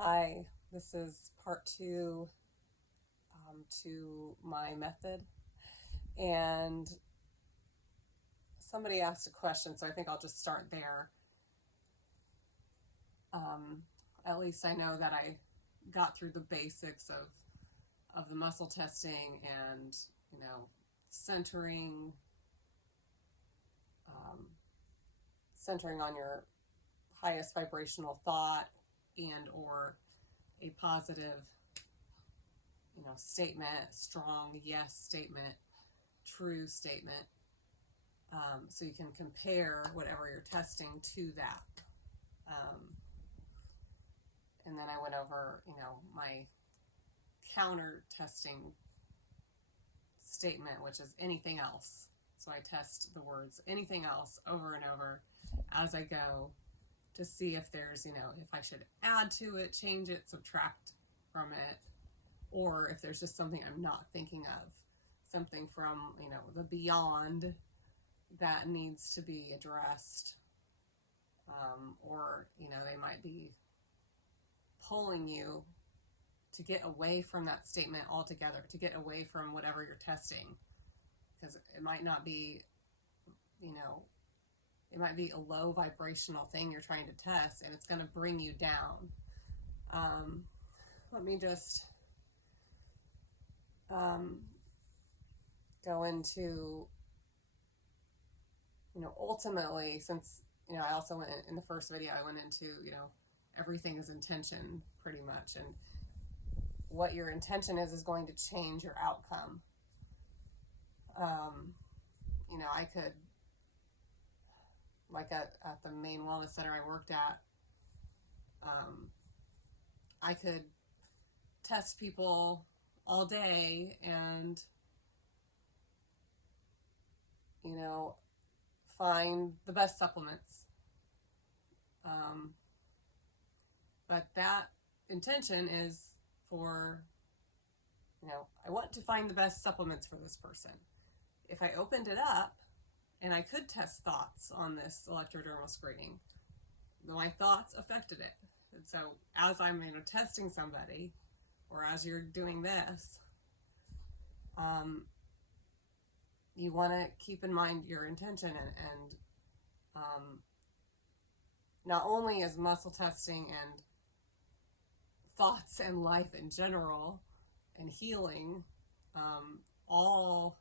Hi, this is part two to my method. And somebody asked a question, so I think I'll just start there. Um, at least I know that I got through the basics of the muscle testing and, centering, um, centering on your highest vibrational thought and or a positive, statement, strong yes statement, true statement. So you can compare whatever you're testing to that. Um, and then I went over, my counter testing statement, which is anything else. So I test the words anything else over and over as I go to see if there's, if I should add to it, change it, subtract from it, or if there's just something I'm not thinking of, something from, the beyond that needs to be addressed. Or, they might be pulling you to get away from that statement altogether, to get away from whatever you're testing. Because it might not be, you know, it might be a low vibrational thing you're trying to test and it's going to bring you down. Let me just go into, ultimately, since, I also went in the first video, I went into, everything is intention pretty much. And what your intention is going to change your outcome. I could, like at the main wellness center I worked at, I could test people all day and, find the best supplements. But that intention is for, I want to find the best supplements for this person. If I opened it up and I could test thoughts on this electrodermal screening, my thoughts affected it. And so as I'm, testing somebody, or as you're doing this, you want to keep in mind your intention and not only is muscle testing and thoughts and life in general and healing all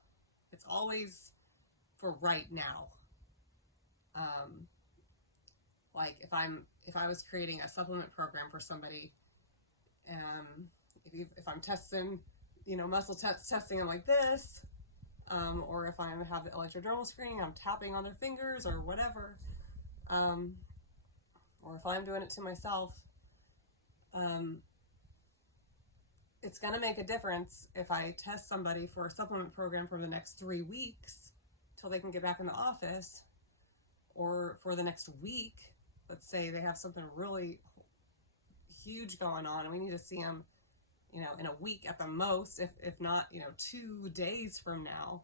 it's always for right now. Like if I was creating a supplement program for somebody, if I'm testing, muscle testing them like this, or if I have the electrodermal screening, I'm tapping on their fingers or whatever, or if I'm doing it to myself, it's going to make a difference if I test somebody for a supplement program for the next 3 weeks till they can get back in the office, or for the next week. Let's say they have something really huge going on and we need to see them, in a week at the most, if not, 2 days from now.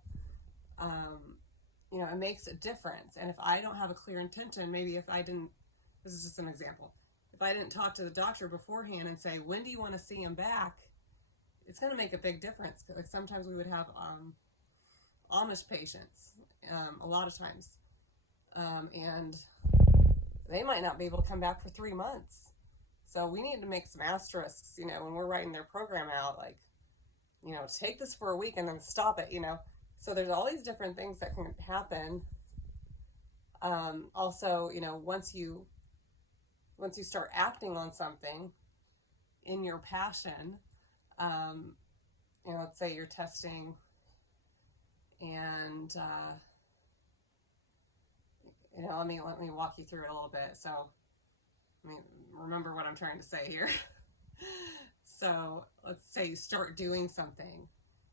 It makes a difference. And if I don't have a clear intention, maybe if I didn't, this is just an example, if I didn't talk to the doctor beforehand and say, when do you want to see him back? It's going to make a big difference. Like sometimes we would have Amish patients, a lot of times, and they might not be able to come back for 3 months. So we need to make some asterisks, when we're writing their program out, like, take this for a week and then stop it, So there's all these different things that can happen. Also, once you start acting on something in your passion, let's say you're testing and, let me walk you through it a little bit. So, remember what I'm trying to say here. So let's say you start doing something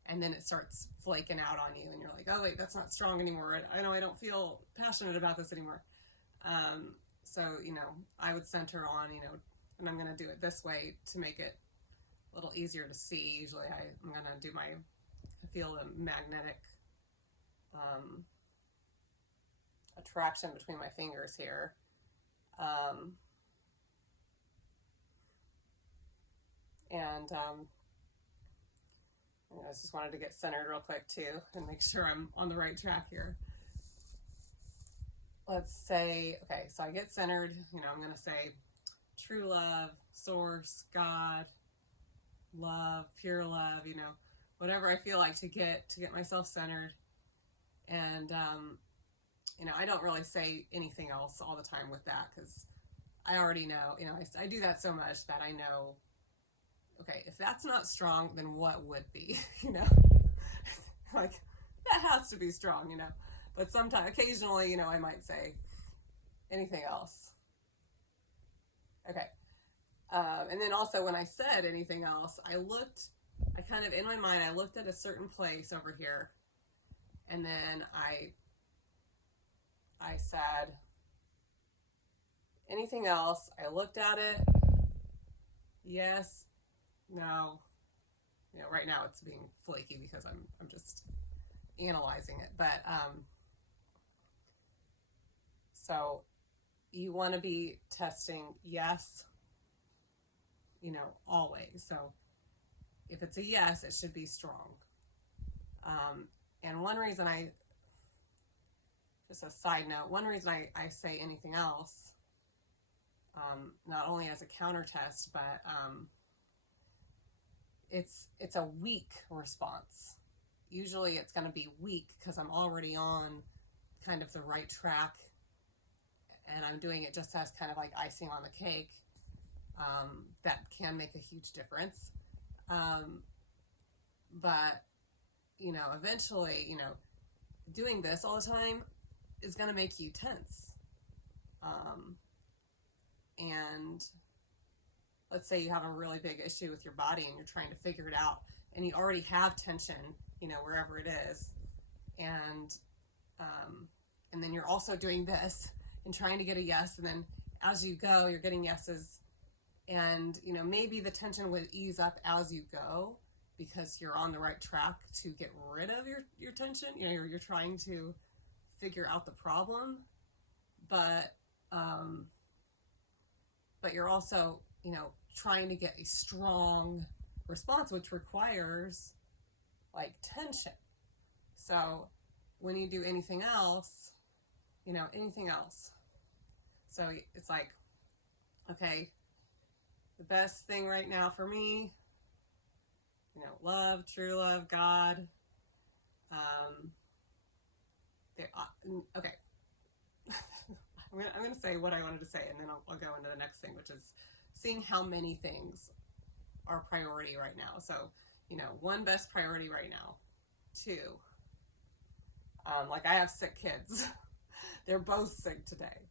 and then it starts flaking out on you and you're like, oh wait, that's not strong anymore. I know I don't feel passionate about this anymore. So, I would center on, and I'm going to do it this way to make it a little easier to see. Usually I'm going to do I feel the magnetic attraction between my fingers here. And I just wanted to get centered real quick too and make sure I'm on the right track here. Let's say, okay, so I get centered, I'm going to say true love, source, God, love, pure love, whatever I feel like to get myself centered. And, I don't really say anything else all the time with that because I already know, I do that so much that I know, okay, if that's not strong, then what would be, like that has to be strong, but sometimes, occasionally, I might say anything else. Okay. And then also when I said anything else, I kind of, in my mind, I looked at a certain place over here, and then I said anything else. I looked at it. Yes, no. Right now it's being flaky because I'm just analyzing it. But so you want to be testing yes, always. So if it's a yes, it should be strong. And one reason just a side note, one reason I say anything else, not only as a counter test, but it's a weak response. Usually it's going to be weak because I'm already on kind of the right track, and I'm doing it just as kind of like icing on the cake. That can make a huge difference. But, eventually, doing this all the time is going to make you tense. And let's say you have a really big issue with your body and you're trying to figure it out, and you already have tension, wherever it is. And then you're also doing this and trying to get a yes. And then as you go, you're getting yeses. And, maybe the tension would ease up as you go because you're on the right track to get rid of your tension. You're trying to figure out the problem, but you're also, trying to get a strong response, which requires like tension. So when you do anything else, anything else. So it's like, okay, the best thing right now for me, love, true love, God. Okay. I'm going to say what I wanted to say, and then I'll go into the next thing, which is seeing how many things are priority right now. So, one, best priority right now. Two, like I have sick kids. They're both sick today.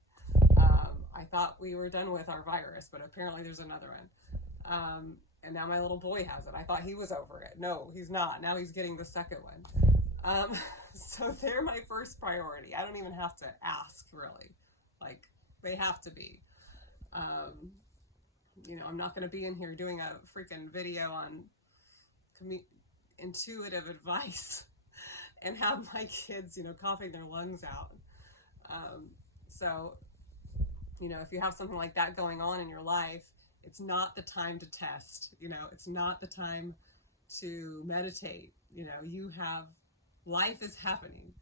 I thought we were done with our virus, but apparently there's another one. And now my little boy has it. I thought he was over it. No, he's not. Now he's getting the second one. So they're my first priority. I don't even have to ask, really. Like, they have to be. I'm not going to be in here doing a freaking video on intuitive advice and have my kids, coughing their lungs out. So, if you have something like that going on in your life, it's not the time to test. It's not the time to meditate. Life is happening.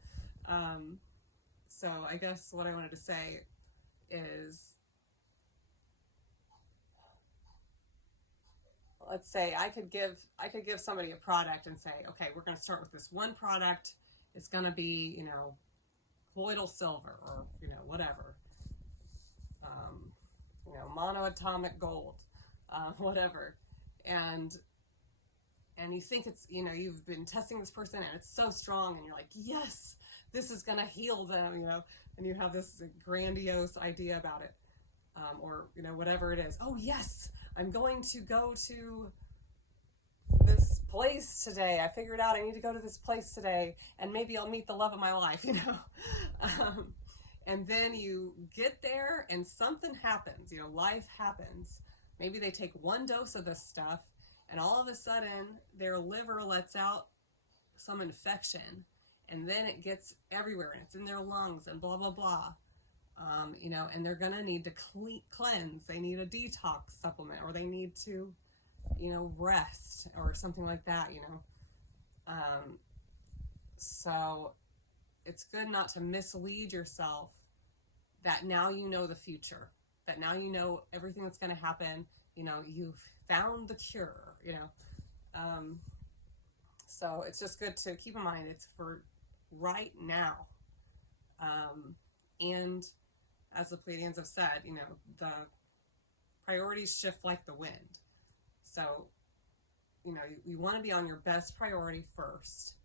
So I guess what I wanted to say is, let's say I could give somebody a product and say, okay, we're going to start with this one product. It's going to be, colloidal silver or, whatever. Monoatomic gold, whatever. And you think it's, you've been testing this person and it's so strong and you're like, yes, this is going to heal them, and you have this grandiose idea about it. Or, whatever it is. Oh, yes, I'm going to go to this place today. I figured out I need to go to this place today, and maybe I'll meet the love of my life, And then you get there and something happens, life happens. Maybe they take one dose of this stuff and all of a sudden their liver lets out some infection, and then it gets everywhere and it's in their lungs and blah, blah, blah. And they're going to need to cleanse. They need a detox supplement, or they need to, rest or something like that, So it's good not to mislead yourself that now you know the future, that now you know everything that's going to happen, you've found the cure, So it's just good to keep in mind it's for right now. And as the Pleiadians have said, the priorities shift like the wind. So, you want to be on your best priority first.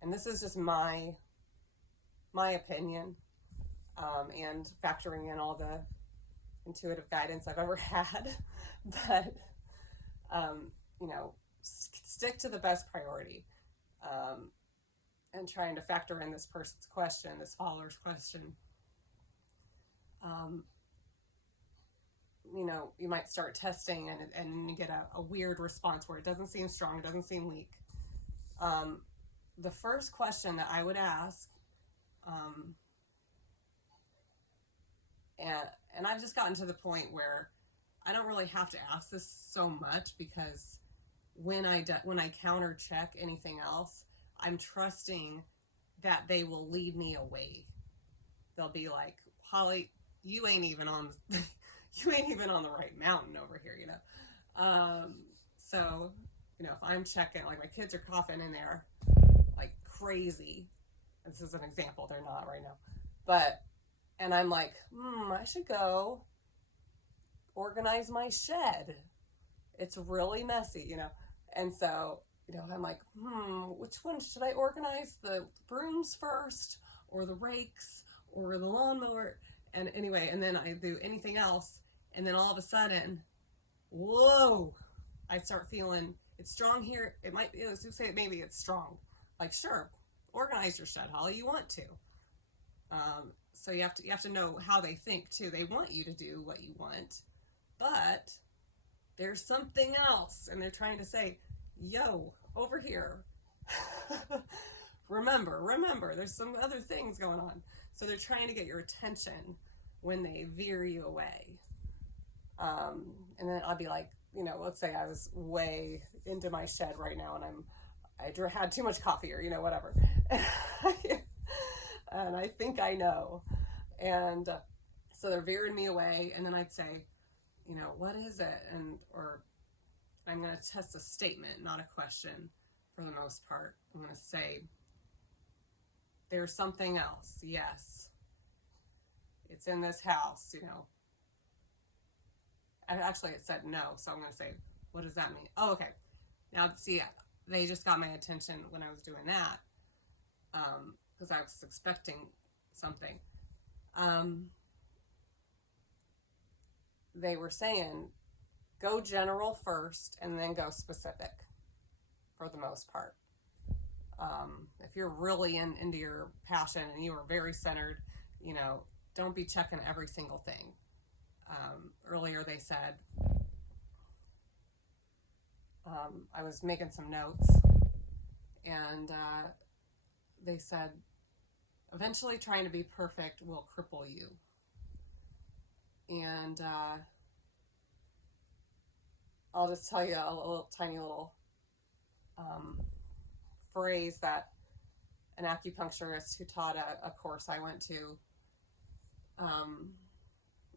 And this is just my opinion, and factoring in all the intuitive guidance I've ever had. But, stick to the best priority, and trying to factor in this person's question, this follower's question. You might start testing and you get a weird response where it doesn't seem strong, it doesn't seem weak. The first question that I would ask, and I've just gotten to the point where I don't really have to ask this so much, because when I counter check anything else, I'm trusting that they will lead me away. They'll be like, Holly, you ain't even on the right mountain over here, So, if I'm checking, like my kids are coughing in there like crazy. This is an example, they're not right now. And I'm like, I should go organize my shed. It's really messy, And so, I'm like, which one should I organize? The brooms first, or the rakes, or the lawnmower? And anyway, and then I do anything else, and then all of a sudden, whoa, I start feeling it's strong here. It might, say maybe it's strong. Like, sure, organize your shed, Holly, you want to. So you have to know how they think too. They want you to do what you want, but there's something else, and they're trying to say, yo, over here. remember, there's some other things going on. So they're trying to get your attention when they veer you away. And then I'll be like, let's say I was way into my shed right now, and I had too much coffee, or whatever. And I think I know. And so they're veering me away, and then I'd say, what is it? Or I'm going to test a statement, not a question, for the most part. I'm going to say, there's something else. Yes. It's in this house, Actually, it said no, so I'm going to say, what does that mean? Oh, okay. Now, see, they just got my attention when I was doing that, because I was expecting something. They were saying, go general first and then go specific, for the most part. If you're really into your passion and you are very centered, don't be checking every single thing. Earlier they said, I was making some notes, and they said, eventually trying to be perfect will cripple you. And I'll just tell you a tiny little phrase that an acupuncturist who taught a course I went to,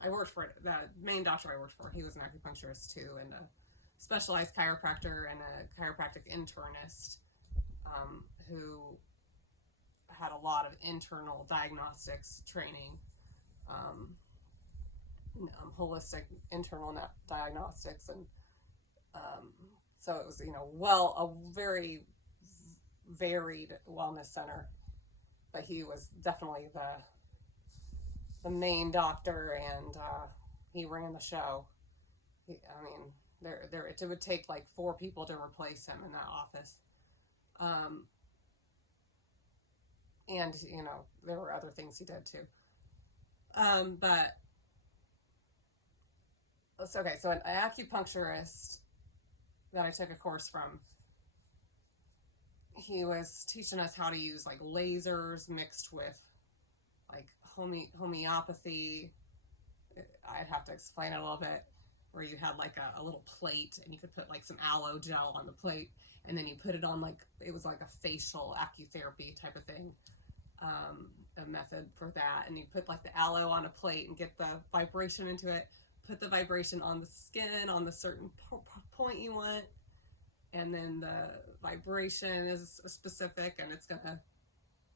I worked for the main doctor I worked for. He was an acupuncturist too, and a specialized chiropractor and a chiropractic internist, who had a lot of internal diagnostics training, holistic internal diagnostics, and so it was a very varied wellness center, but he was definitely the main doctor, and he ran the show. It would take like 4 people to replace him in that office. And there were other things he did too. But it's okay. So an acupuncturist that I took a course from, he was teaching us how to use like lasers mixed with like homeopathy. I'd have to explain it a little bit. where you had like a little plate and you could put like some aloe gel on the plate, and then you put it on, like, it was like a facial acutherapy type of thing, a method for that. And you put like the aloe on a plate and get the vibration into it, put the vibration on the skin on the certain point you want, and then the vibration is specific and it's going to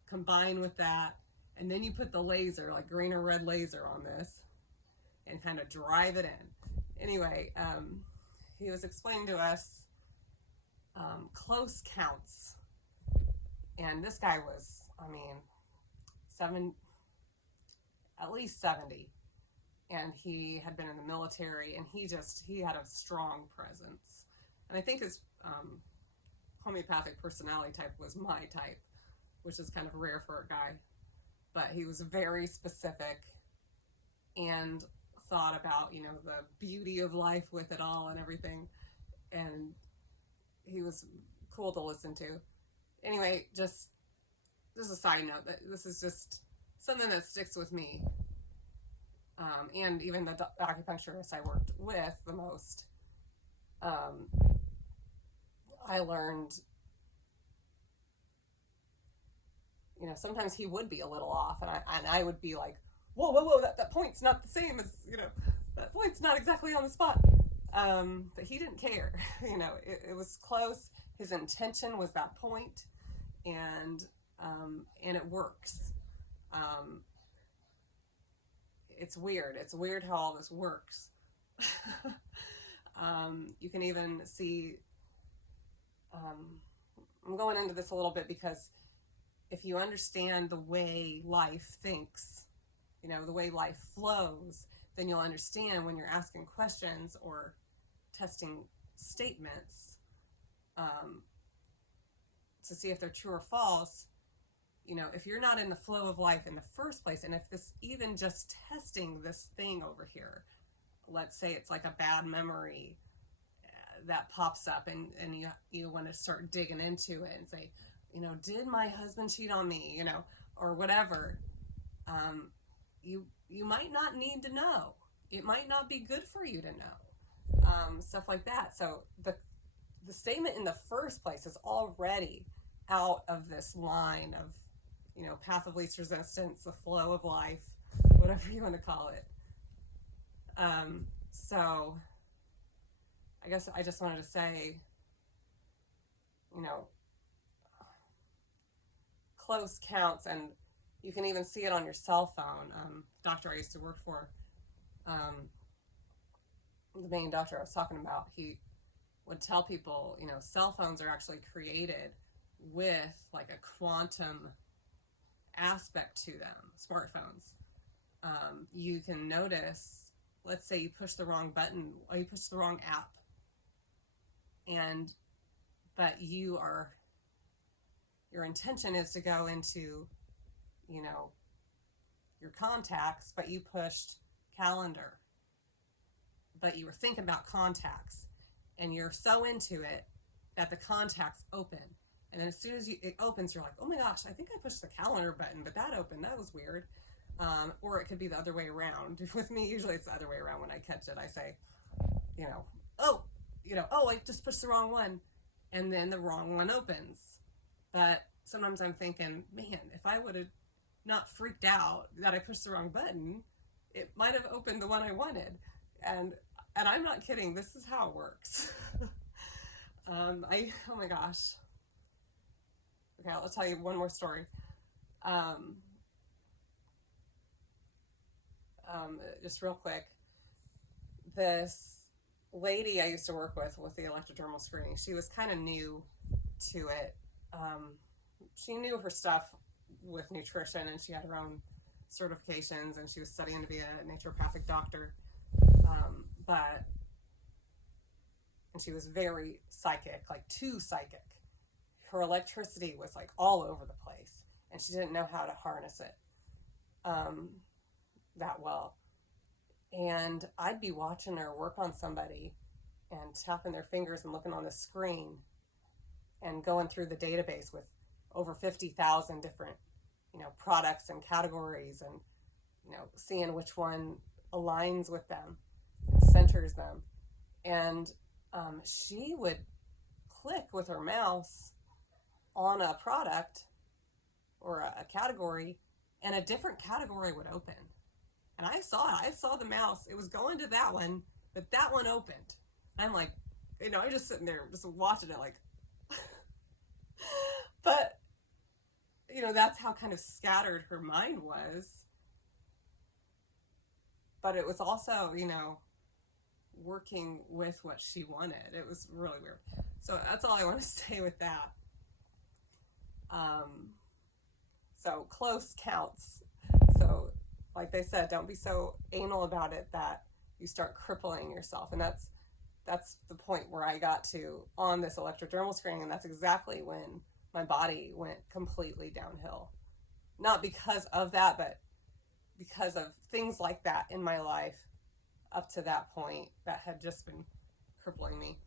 combine with that. And then you put the laser, like green or red laser, on this and kind of drive it in. Anyway, he was explaining to us close counts. And this guy was, I mean, at least 70. And he had been in the military, and he had a strong presence. And I think his homeopathic personality type was my type, which is kind of rare for a guy. But he was very specific and thought about, the beauty of life with it all and everything. And he was cool to listen to. Anyway, just a side note, that this is just something that sticks with me. And even the acupuncturist I worked with the most, I learned, sometimes he would be a little off, and I would be like, whoa, that point's not the same as, that point's not exactly on the spot. But he didn't care. It was close. His intention was that point, and it works. It's weird. It's weird how all this works. You can even see, I'm going into this a little bit because if you understand the way life thinks, the way life flows, then you'll understand when you're asking questions or testing statements to see if they're true or false. If you're not in the flow of life in the first place, and if this, even just testing this thing over here, let's say it's like a bad memory that pops up, and you want to start digging into it and say, did my husband cheat on me, or whatever, you might not need to know. It might not be good for you to know, stuff like that. So the statement in the first place is already out of this line of, path of least resistance, the flow of life, whatever you want to call it. So I guess I just wanted to say, close counts, and you can even see it on your cell phone. Doctor I used to work for, the main doctor I was talking about, he would tell people, cell phones are actually created with like a quantum aspect to them, smartphones. You can notice, let's say you push the wrong button or you push the wrong app, but your intention is to go into, your contacts, but you pushed calendar, but you were thinking about contacts, and you're so into it that the contacts open. And then as soon as it opens, you're like, oh my gosh, I think I pushed the calendar button, but that opened. That was weird. Or it could be the other way around. With me, usually it's the other way around. When I catch it, I say, oh, I just pushed the wrong one. And then the wrong one opens. But sometimes I'm thinking, man, if I would have not freaked out that I pushed the wrong button, it might have opened the one I wanted. And I'm not kidding. This is how it works. Oh my gosh. Okay, I'll tell you one more story. Just real quick. This lady I used to work with the electrodermal screening, she was kind of new to it. She knew her stuff with nutrition, and she had her own certifications, and she was studying to be a naturopathic doctor. And she was very psychic, like too psychic. Her electricity was like all over the place, and she didn't know how to harness it that well. And I'd be watching her work on somebody and tapping their fingers and looking on the screen and going through the database with over 50,000 different, products and categories, and, seeing which one aligns with them. It centers them. And she would click with her mouse on a product or a category, and a different category would open. And I saw it. I saw the mouse. It was going to that one, but that one opened. I'm like, I'm just sitting there just watching it like, but, that's how kind of scattered her mind was. But it was also, working with what she wanted. It was really weird. So that's all I want to say with that. So close counts. So, like they said, don't be so anal about it that you start crippling yourself. And that's the point where I got to on this electrodermal screening, and that's exactly when my body went completely downhill. Not because of that, but because of things like that in my life up to that point that had just been crippling me.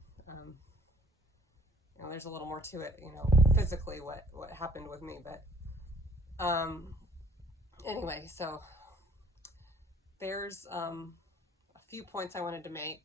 There's a little more to it, physically what happened with me, but anyway, so there's a few points I wanted to make.